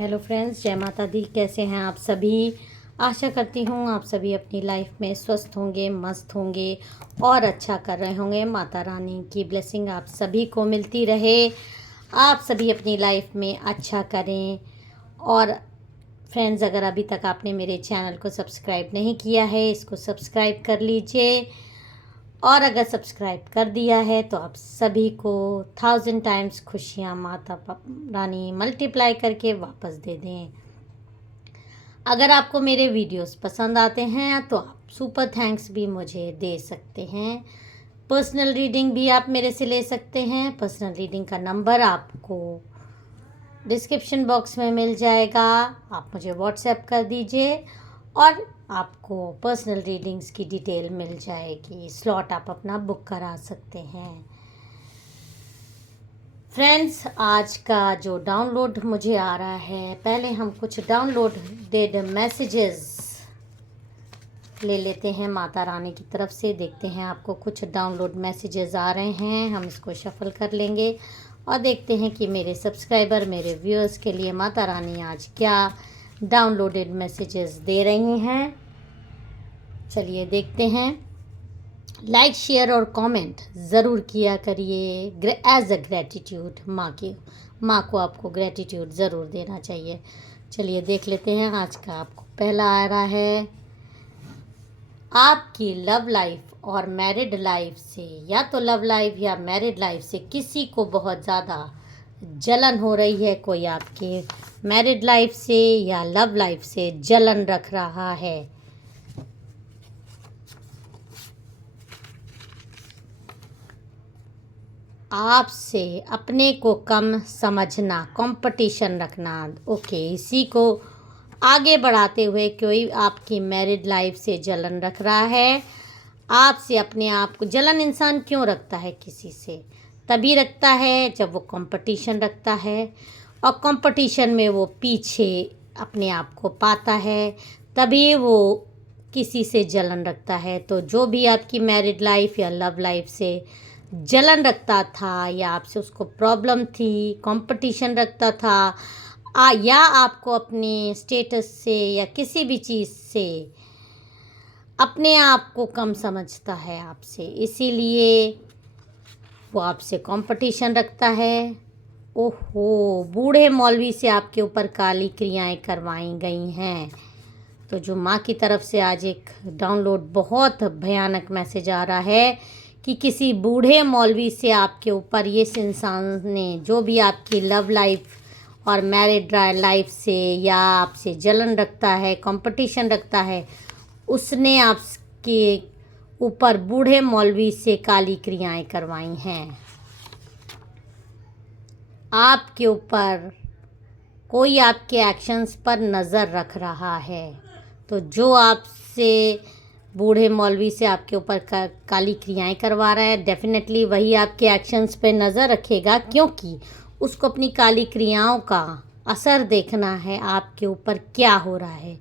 Hello friends, जय माता दी। कैसे हैं आप सभी? आशा करती हूँ आप सभी अपनी लाइफ में स्वस्थ होंगे, मस्त होंगे और अच्छा कर रहे होंगे। माता रानी की ब्लेसिंग आप सभी को मिलती रहे। आप सभी अपनी लाइफ में अच्छा करें। और फ्रेंड्स, अगर अभी तक आपने मेरे चैनल को सब्सक्राइब नहीं किया है, इसको सब्सक्राइब कर लीजिए। और अगर सब्सक्राइब कर दिया है तो आप सभी को 1000 टाइम्स खुशियाँ माता रानी मल्टीप्लाई करके वापस दे दें। अगर आपको मेरे वीडियोस पसंद आते हैं तो आप सुपर थैंक्स भी मुझे दे सकते हैं। पर्सनल रीडिंग भी आप मेरे से ले सकते हैं। पर्सनल रीडिंग का नंबर आपको डिस्क्रिप्शन बॉक्स में मिल जाएगा। आप मुझे व्हाट्सएप कर दीजिए और आपको पर्सनल रीडिंग्स की डिटेल मिल जाएगी। स्लॉट आप अपना बुक करा सकते हैं। फ्रेंड्स, आज का जो डाउनलोड मुझे आ रहा है, पहले हम कुछ डाउनलोडेड मैसेजेस ले लेते हैं माता रानी की तरफ से। देखते हैं आपको कुछ डाउनलोड मैसेजेस आ रहे हैं। हम इसको शफल कर लेंगे और देखते हैं कि मेरे सब्सक्राइबर, मेरे व्यूअर्स के लिए माता रानी आज क्या डाउनलोडेड मैसेजेस दे रही हैं। चलिए देखते हैं। लाइक, शेयर और कमेंट ज़रूर किया करिए एज अ ग्रेटिट्यूड। माँ को आपको ग्रेटिट्यूड ज़रूर देना चाहिए। चलिए देख लेते हैं। आज का आपको पहला आ रहा है, आपकी लव लाइफ और मैरिड लाइफ से, या तो लव लाइफ या मैरिड लाइफ से किसी को बहुत ज़्यादा जलन हो रही है। कोई आपके मैरिड लाइफ से या लव लाइफ से जलन रख रहा है। आपसे अपने को कम समझना, कंपटीशन रखना। ओके, इसी को आगे बढ़ाते हुए कोई आपकी मैरिड लाइफ से जलन रख रहा है। आपसे अपने आप को जलन इंसान क्यों रखता है? किसी से तभी रखता है जब वो कंपटीशन रखता है, और कंपटीशन में वो पीछे अपने आप को पाता है, तभी वो किसी से जलन रखता है। तो जो भी आपकी मैरिड लाइफ या लव लाइफ से जलन रखता था, या आपसे उसको प्रॉब्लम थी, कंपटीशन रखता था, या आपको अपने स्टेटस से या किसी भी चीज़ से अपने आप को कम समझता है आपसे, इसीलिए वो आपसे कंपटीशन रखता है। ओहो, बूढ़े मौलवी से आपके ऊपर काली क्रियाएं करवाई गई हैं। तो जो माँ की तरफ से आज एक डाउनलोड बहुत भयानक मैसेज आ रहा है कि किसी बूढ़े मौलवी से आपके ऊपर, ये इंसान ने जो भी आपकी लव लाइफ और मैरिड लाइफ से या आपसे जलन रखता है, कंपटीशन रखता है, उसने आपके ऊपर बूढ़े मौलवी से काली क्रियाएं करवाई हैं। आपके ऊपर कोई आपके एक्शंस पर नज़र रख रहा है। तो जो आपसे बूढ़े मौलवी से आपके ऊपर काली क्रियाएं करवा रहा है, डेफिनेटली वही आपके एक्शंस पे नज़र रखेगा, क्योंकि उसको अपनी काली क्रियाओं का असर देखना है आपके ऊपर क्या हो रहा है।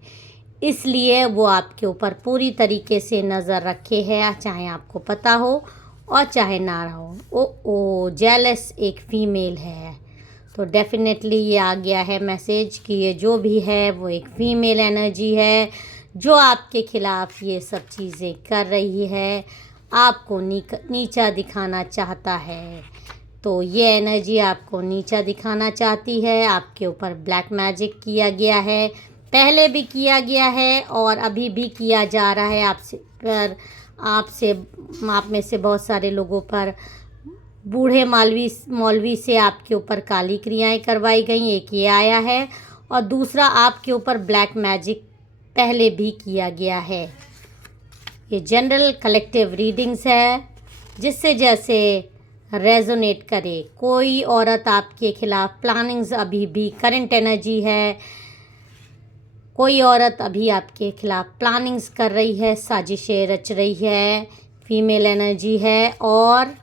इसलिए वो आपके ऊपर पूरी तरीके से नज़र रखे है, चाहे आपको पता हो और चाहे ना हो। ओ जेलस एक फ़ीमेल है। तो डेफिनेटली ये आ गया है मैसेज कि ये जो भी है वो एक फ़ीमेल एनर्जी है, जो आपके ख़िलाफ़ ये सब चीज़ें कर रही है, आपको नीचा दिखाना चाहता है। तो ये एनर्जी आपको नीचा दिखाना चाहती है। आपके ऊपर ब्लैक मैजिक किया गया है, पहले भी किया गया है और अभी भी किया जा रहा है आप में से बहुत सारे लोगों पर। बूढ़े मौलवी से आपके ऊपर काली क्रियाएं करवाई गई, एक ये आया है, और दूसरा आपके ऊपर ब्लैक मैजिक पहले भी किया गया है। ये जनरल कलेक्टिव रीडिंग्स है, जिससे जैसे रेजोनेट करे। कोई औरत आपके खिलाफ प्लानिंग्स, अभी भी करंट एनर्जी है, कोई औरत अभी आपके खिलाफ प्लानिंग्स कर रही है, साजिशें रच रही है, फीमेल एनर्जी है। और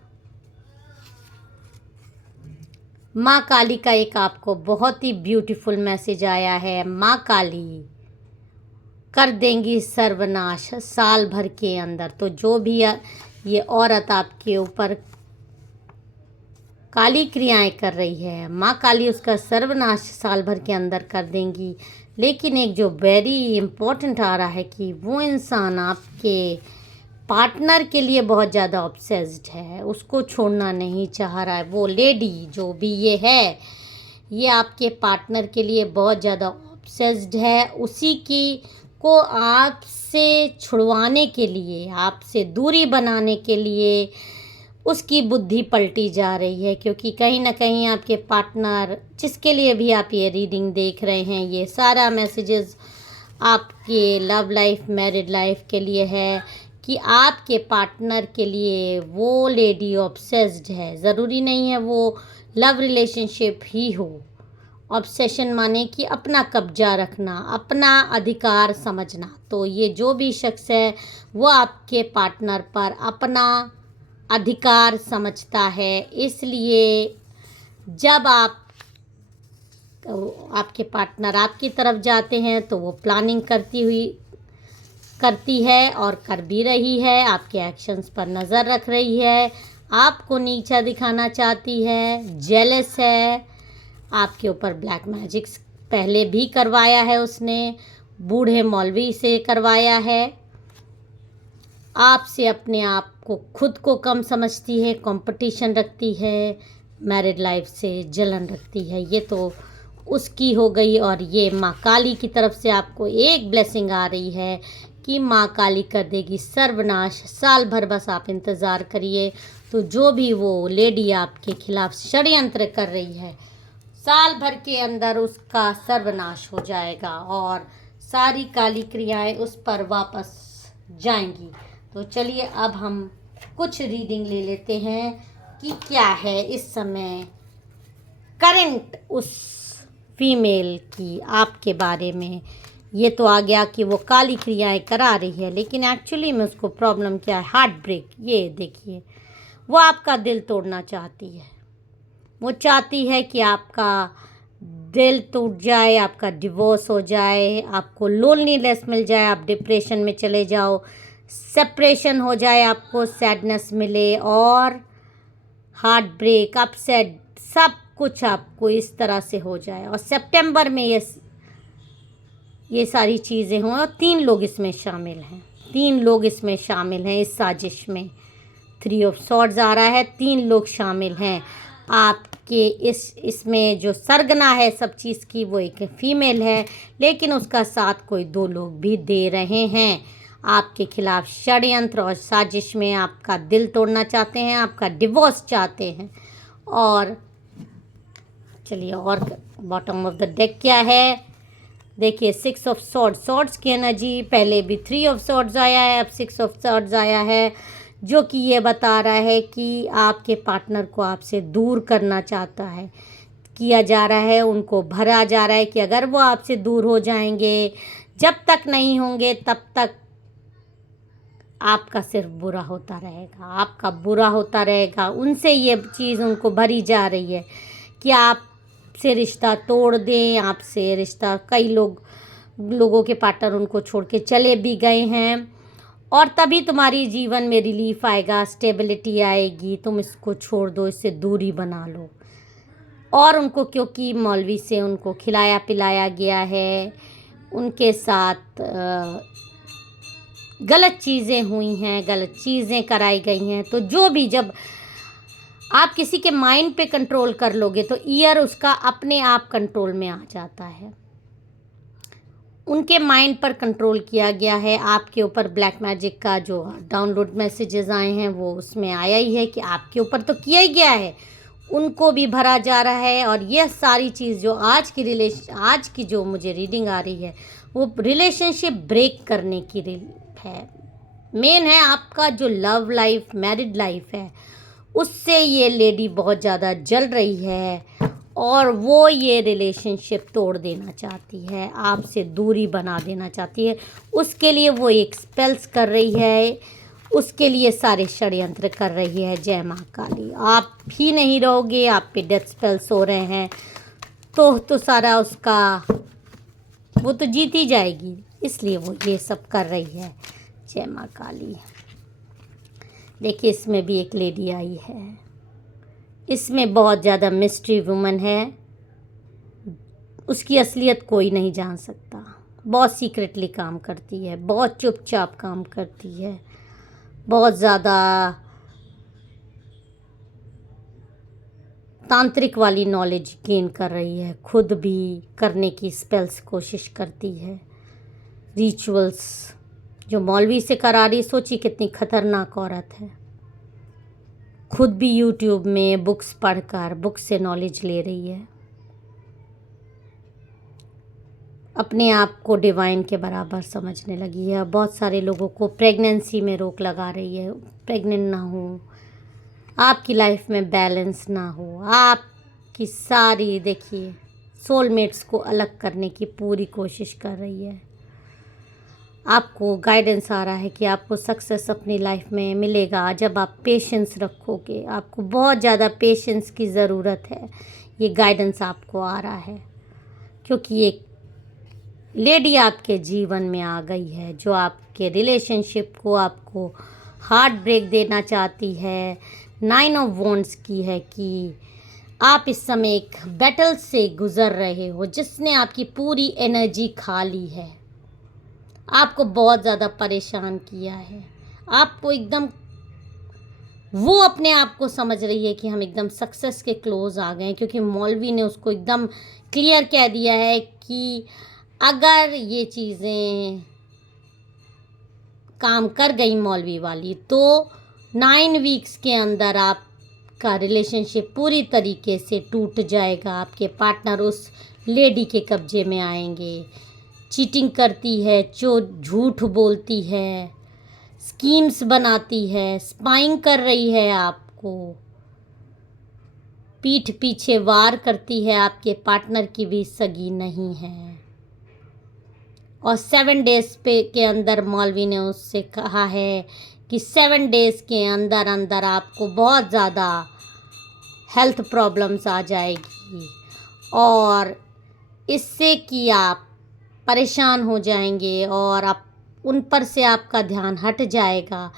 माँ काली का एक आपको बहुत ही ब्यूटीफुल मैसेज आया है। माँ काली कर देंगी सर्वनाश साल भर के अंदर। तो जो भी ये औरत आपके ऊपर काली क्रियाएं कर रही है, माँ काली उसका सर्वनाश साल भर के अंदर कर देंगी। लेकिन एक जो वेरी इम्पोर्टेंट आ रहा है कि वो इंसान आपके पार्टनर के लिए बहुत ज़्यादा ऑब्सेस्ड है, उसको छोड़ना नहीं चाह रहा है। वो लेडी जो भी ये है, ये आपके पार्टनर के लिए बहुत ज़्यादा ऑब्सेस्ड है। उसी की को आपसे छुड़वाने के लिए, आपसे दूरी बनाने के लिए उसकी बुद्धि पलटी जा रही है। क्योंकि कहीं ना कहीं आपके पार्टनर, जिसके लिए भी आप ये रीडिंग देख रहे हैं, ये सारा मैसेजेस आपके लव लाइफ, मैरिड लाइफ के लिए है कि आपके पार्टनर के लिए वो लेडी ऑब्सेस्ड है। ज़रूरी नहीं है वो लव रिलेशनशिप ही हो। ऑब्सेशन माने कि अपना कब्जा रखना, अपना अधिकार समझना। तो ये जो भी शख्स है वो आपके पार्टनर पर अपना अधिकार समझता है। इसलिए जब आपके पार्टनर आपकी तरफ जाते हैं तो वो प्लानिंग करती है और कर भी रही है। आपके एक्शंस पर नज़र रख रही है, आपको नीचा दिखाना चाहती है, जेलस है। आपके ऊपर ब्लैक मैजिक्स पहले भी करवाया है उसने, बूढ़े मौलवी से करवाया है। आपसे अपने आप को, खुद को कम समझती है, कंपटीशन रखती है, मैरिड लाइफ से जलन रखती है। ये तो उसकी हो गई। और ये माँ काली की तरफ से आपको एक ब्लेसिंग आ रही है कि माँ काली कर देगी सर्वनाश। साल भर बस आप इंतज़ार करिए। तो जो भी वो लेडी आपके खिलाफ षड्यंत्र कर रही है, साल भर के अंदर उसका सर्वनाश हो जाएगा और सारी काली क्रियाएं उस पर वापस जाएंगी। तो चलिए अब हम कुछ रीडिंग ले लेते हैं कि क्या है इस समय करंट उस फीमेल की आपके बारे में। ये तो आ गया कि वो काली क्रियाएं करा रही है, लेकिन एक्चुअली में उसको प्रॉब्लम क्या है? Heart break. ये देखिए, वो आपका दिल तोड़ना चाहती है। वो चाहती है कि आपका दिल टूट जाए, आपका डिवोर्स हो जाए, आपको लोनलीनेस मिल जाए, आप डिप्रेशन में चले जाओ, सेपरेशन हो जाए, आपको सैडनेस मिले और हार्ट ब्रेक, अपसेट, सब कुछ आपको इस तरह से हो जाए। और सितंबर में ये सारी चीज़ें हों। और 3 लोग इसमें शामिल हैं, 3 लोग इसमें शामिल हैं इस साजिश में। 3 ऑफ सॉर्ड्स आ रहा है, 3 लोग शामिल हैं आपके इसमें। जो सरगना है सब चीज़ की वो एक फीमेल है, लेकिन उसका साथ कोई 2 लोग भी दे रहे हैं आपके खिलाफ षड्यंत्र और साजिश में। आपका दिल तोड़ना चाहते हैं, आपका डिवोर्स चाहते हैं। और चलिए, और बॉटम ऑफ द डेक क्या है? देखिए, 6 ऑफ सॉर्ड्स, सॉर्ड्स की एनर्जी। पहले भी 3 ऑफ सॉर्ड्स आया है, अब 6 ऑफ सॉर्ड्स आया है, जो कि ये बता रहा है कि आपके पार्टनर को आपसे दूर करना चाहता है, किया जा रहा है। उनको भरा जा रहा है कि अगर वो आपसे दूर हो जाएंगे, जब तक नहीं होंगे तब तक आपका सिर्फ बुरा होता रहेगा, आपका बुरा होता रहेगा। उनसे ये चीज़ उनको भरी जा रही है कि आपसे रिश्ता तोड़ दें, आपसे रिश्ता। कई लोगों के पार्टनर उनको छोड़ के चले भी गए हैं। और तभी तुम्हारी जीवन में रिलीफ आएगा, स्टेबिलिटी आएगी। तुम इसको छोड़ दो, इससे दूरी बना लो। और उनको, क्योंकि मौलवी से उनको खिलाया पिलाया गया है, उनके साथ गलत चीज़ें हुई हैं, गलत चीज़ें कराई गई हैं। तो जो भी, जब आप किसी के माइंड पे कंट्रोल कर लोगे तो ईयर उसका अपने आप कंट्रोल में आ जाता है। उनके माइंड पर कंट्रोल किया गया है। आपके ऊपर ब्लैक मैजिक का जो डाउनलोड मैसेजेस आए हैं वो उसमें आया ही है कि आपके ऊपर तो किया ही गया है, उनको भी भरा जा रहा है। और यह सारी चीज़ जो आज की जो मुझे रीडिंग आ रही है वो रिलेशनशिप ब्रेक करने की है। मेन है आपका जो लव लाइफ, मैरिड लाइफ है, उससे ये लेडी बहुत ज़्यादा जल रही है और वो ये रिलेशनशिप तोड़ देना चाहती है, आपसे दूरी बना देना चाहती है। उसके लिए वो एक स्पेल्स कर रही है, उसके लिए सारे षड्यंत्र कर रही है। जय माँ काली। आप ही नहीं रहोगे, आप पे डेथ स्पेल्स हो रहे हैं तो सारा उसका, वो तो जीत ही जाएगी, इसलिए वो ये सब कर रही है। जय माँ काली। देखिए, इसमें भी एक लेडी आई है इसमें बहुत ज़्यादा मिस्ट्री वुमन है, उसकी असलियत कोई नहीं जान सकता, बहुत सीक्रेटली काम करती है, बहुत चुपचाप काम करती है, बहुत ज़्यादा तांत्रिक वाली नॉलेज गेन कर रही है, खुद भी करने की स्पेल्स कोशिश करती है, रिचुअल्स जो मौलवी से करा रही, सोची कितनी खतरनाक औरत है। खुद भी यूट्यूब में बुक्स पढ़कर बुक्स से नॉलेज ले रही है, अपने आप को डिवाइन के बराबर समझने लगी है। बहुत सारे लोगों को प्रेगनेंसी में रोक लगा रही है, प्रेग्नेंट ना हो, आपकी लाइफ में बैलेंस ना हो, आपकी सारी देखिए सोलमेट्स को अलग करने की पूरी कोशिश कर रही है। आपको गाइडेंस आ रहा है कि आपको सक्सेस अपनी लाइफ में मिलेगा जब आप पेशेंस रखोगे, आपको बहुत ज़्यादा पेशेंस की ज़रूरत है। ये गाइडेंस आपको आ रहा है क्योंकि एक लेडी आपके जीवन में आ गई है जो आपके रिलेशनशिप को आपको हार्ट ब्रेक देना चाहती है। 9 ऑफ वॉन्ड्स की है कि आप इस समय एक बैटल से गुज़र रहे हो जिसने आपकी पूरी एनर्जी खा ली है, आपको बहुत ज़्यादा परेशान किया है। आपको एकदम वो अपने आप को समझ रही है कि हम एकदम सक्सेस के क्लोज आ गए हैं, क्योंकि मौलवी ने उसको एकदम क्लियर कह दिया है कि अगर ये चीज़ें काम कर गई मौलवी वाली तो 9 वीक्स के अंदर आपका रिलेशनशिप पूरी तरीके से टूट जाएगा। आपके पार्टनर उस लेडी के कब्जे में आएंगे। चीटिंग करती है, झूठ बोलती है, स्कीम्स बनाती है, स्पाइंग कर रही है, आपको पीठ पीछे वार करती है, आपके पार्टनर की भी सगी नहीं है। और 7 डेज के अंदर मौलवी ने उससे कहा है कि 7 डेज के अंदर अंदर आपको बहुत ज़्यादा हेल्थ प्रॉब्लम्स आ जाएगी और इससे कि आप परेशान हो जाएंगे और आप उन पर से आपका ध्यान हट जाएगा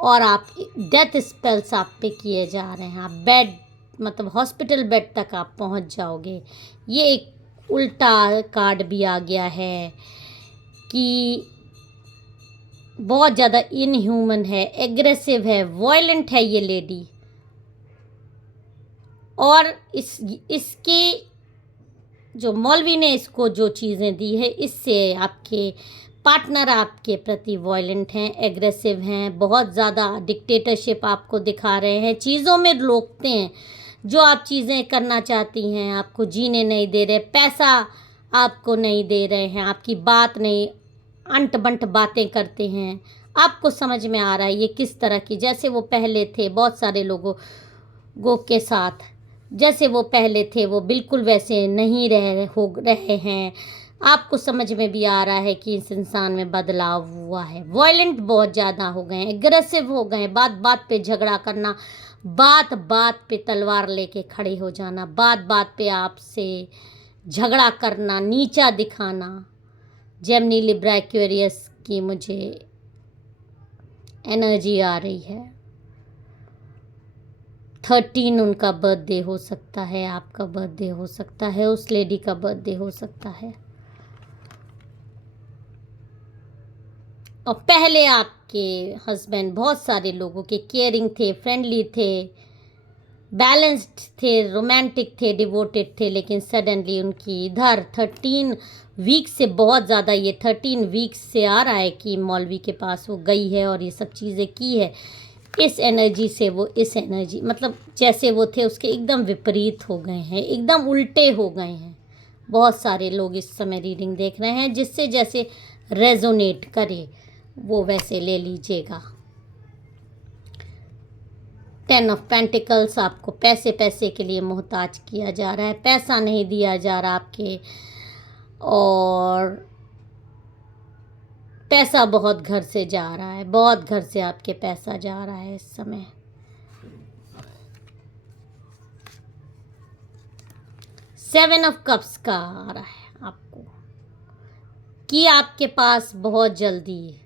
और आप डेथ स्पेल्स आप पे किए जा रहे हैं। आप बेड मतलब हॉस्पिटल बेड तक आप पहुंच जाओगे। ये एक उल्टा कार्ड भी आ गया है कि बहुत ज़्यादा इनह्यूमन है, एग्रेसिव है, वॉयलेंट है ये लेडी। और इसके जो मौलवी ने इसको जो चीज़ें दी है, इससे आपके पार्टनर आपके प्रति वॉयलेंट हैं, एग्रेसिव हैं, बहुत ज़्यादा डिक्टेटरशिप आपको दिखा रहे हैं, चीज़ों में रोकते हैं। जो आप चीज़ें करना चाहती हैं आपको जीने नहीं दे रहे, पैसा आपको नहीं दे रहे हैं, आपकी बात नहीं, अंट बंट बातें करते हैं। आपको समझ में आ रहा है ये किस तरह की, जैसे वो पहले थे बहुत सारे लोगों के साथ, जैसे वो पहले थे वो बिल्कुल वैसे नहीं रहे हैं। आपको समझ में भी आ रहा है कि इस इंसान में बदलाव हुआ है। वॉयलेंट बहुत ज़्यादा हो गए हैं, एग्रेसिव हो गए हैं, बात बात पे झगड़ा करना, बात बात पे तलवार लेके खड़े हो जाना, बात बात पे आपसे झगड़ा करना, नीचा दिखाना। जेमिनी, लिब्रा, एक्वेरियस की मुझे एनर्जी आ रही है। 13 उनका बर्थडे हो सकता है, आपका बर्थडे हो सकता है, उस लेडी का बर्थडे हो सकता है। और पहले आपके हस्बैंड बहुत सारे लोगों के केयरिंग थे, फ्रेंडली थे, बैलेंस्ड थे, रोमांटिक थे, डिवोटेड थे, लेकिन सडनली उनकी इधर 13 वीक से बहुत ज़्यादा, ये 13 वीक्स से आ रहा है कि मौलवी के पास वो गई है और ये सब चीज़ें की है। इस एनर्जी से वो इस एनर्जी मतलब जैसे वो थे उसके एकदम विपरीत हो गए हैं, एकदम उल्टे हो गए हैं। बहुत सारे लोग इस समय रीडिंग देख रहे हैं, जिससे जैसे रेजोनेट करे वो वैसे ले लीजिएगा। 10 ऑफ पेंटिकल्स, आपको पैसे के लिए मोहताज किया जा रहा है, पैसा नहीं दिया जा रहा आपके, और पैसा बहुत घर से जा रहा है, बहुत घर से आपके पैसा जा रहा है इस समय। सेवन ऑफ कप्स का आ रहा है आपको कि आपके पास बहुत जल्दी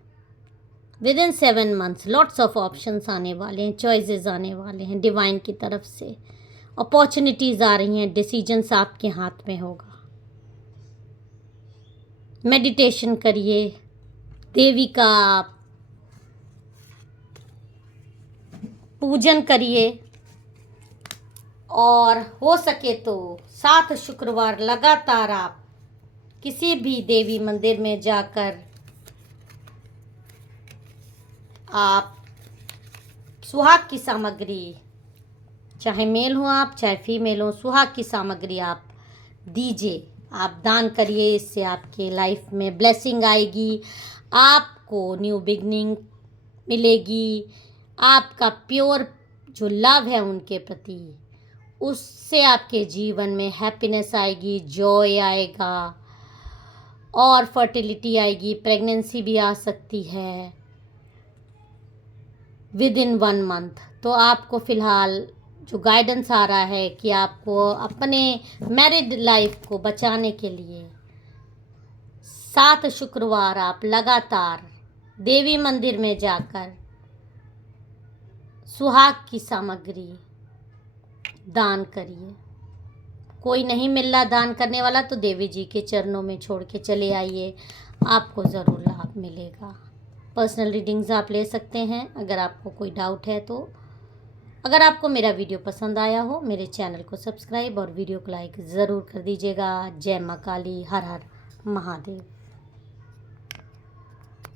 within 7 months lots of options आने वाले हैं, चॉइसेस आने वाले हैं डिवाइन की तरफ से, अपॉर्चुनिटीज़ आ रही हैं, डिसीजंस आपके हाथ में होगा। मेडिटेशन करिए, देवी का पूजन करिए और हो सके तो 7 शुक्रवार लगातार आप किसी भी देवी मंदिर में जाकर आप सुहाग की सामग्री, चाहे मेल हो आप चाहे फीमेल हो, सुहाग की सामग्री आप दीजिए, आप दान करिए। इससे आपके लाइफ में ब्लेसिंग आएगी, आपको न्यू बिगनिंग मिलेगी, आपका प्योर जो लव है उनके प्रति, उससे आपके जीवन में हैप्पीनेस आएगी, जॉय आएगा और फर्टिलिटी आएगी। प्रेगनेंसी भी आ सकती है विद इन 1 मंथ। तो आपको फ़िलहाल जो गाइडेंस आ रहा है कि आपको अपने मैरिड लाइफ को बचाने के लिए 7 शुक्रवार आप लगातार देवी मंदिर में जाकर सुहाग की सामग्री दान करिए। कोई नहीं मिल रहा दान करने वाला तो देवी जी के चरणों में छोड़ के चले आइए, आपको ज़रूर लाभ मिलेगा। पर्सनल रीडिंग्स आप ले सकते हैं अगर आपको कोई डाउट है तो। अगर आपको मेरा वीडियो पसंद आया हो, मेरे चैनल को सब्सक्राइब और वीडियो को लाइक ज़रूर कर दीजिएगा। जय माँ काली, हर हर महादेव।